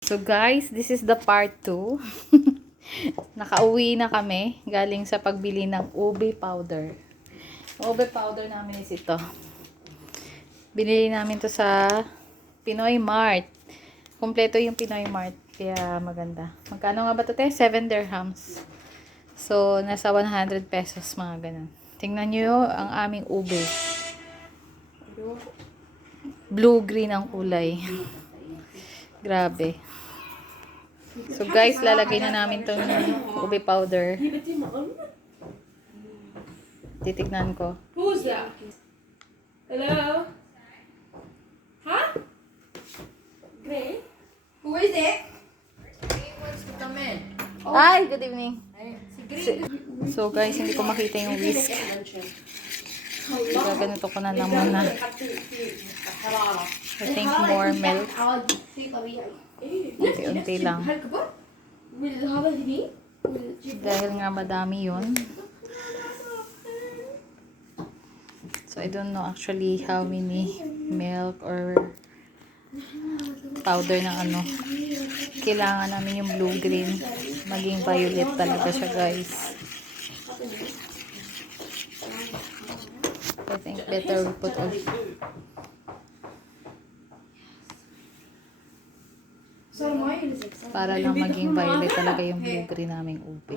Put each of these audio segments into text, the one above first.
So guys, this is the part 2. Nakauwi na kami galing sa pagbili ng ube powder. Ube powder namin is ito. Binili namin to sa Pinoy Mart. Kompleto yung Pinoy Mart. Kaya maganda. Magkano nga ba ito, te? 7 dirhams. So, nasa 100 pesos mga ganun. Tingnan nyo ang aming ube. Blue-green ang kulay. Grabe. So guys, lalagay na namin tong ube powder. Titignan ko. Who's that? Hello? Huh? Gray? Who is it? He wants to come in. Hi, good evening. So guys, hindi ko makita yung whisk. Gaganito ko na lang muna. I think more milk. Unti-unti lang. Dahil nga madami yun. So I don't know actually how many milk or powder ng ano. Kailangan namin yung blue-green. Maging violet talaga siya, guys. I think better we put all. Para lang maging violet talaga yung blue-green naming ube.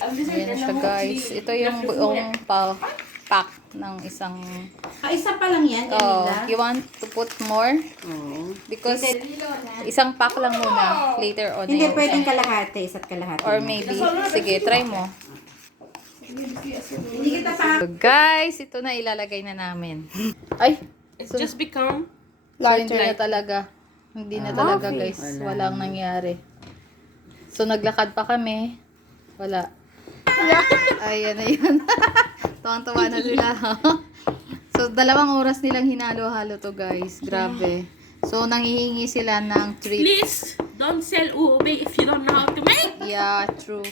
Ayan siya, guys. Ito yung buong pack ng isang... isa pa lang yan, Oh, Emila. you want to put more? Because isang pack lang muna. Later on. Hindi na yung pwedeng isang- kalahati, isa't kalahati. Or maybe. Sige, try mo. Hindi kita pa. So, guys, ito na ilalagay na namin. Ay! It's just become So, hindi na talaga. Hindi na talaga, guys. Walang nangyari. So, naglakad pa kami. Wala. Ayan na yun. Tuwang-tuwa na sila. So, 2 oras nilang hinalo-halo to, guys. Grabe. So, nanghihingi sila ng treat. please don't sell ube if you don't know how to make. Yeah, true.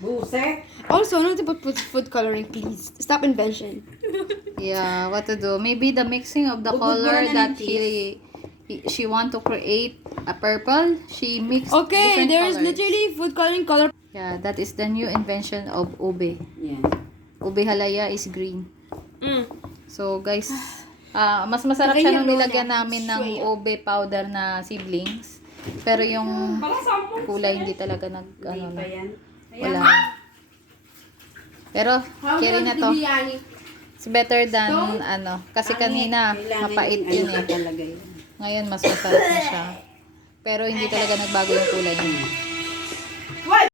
Busek. Also, not to put food coloring, please. Stop invention. Yeah, what to do? Maybe the mixing of the Bubudburan color na that ng she want to create a purple. She mixed Okay, different there's colors. literally food coloring color. Yeah, that is the new invention of ube. Yan. Ube halaya is green. Mm. So, guys, mas masarap siya nung nilagyan namin ng Swear. ube powder na seedlings. Pero yung kulay hindi talaga Hindi pa yan. wala. Pero, carry na to. It's better than, kasi kanina, mapait yun eh. Talaga yun. Ngayon, mas masarap na siya. Pero, hindi talaga nagbago yung kulay niya.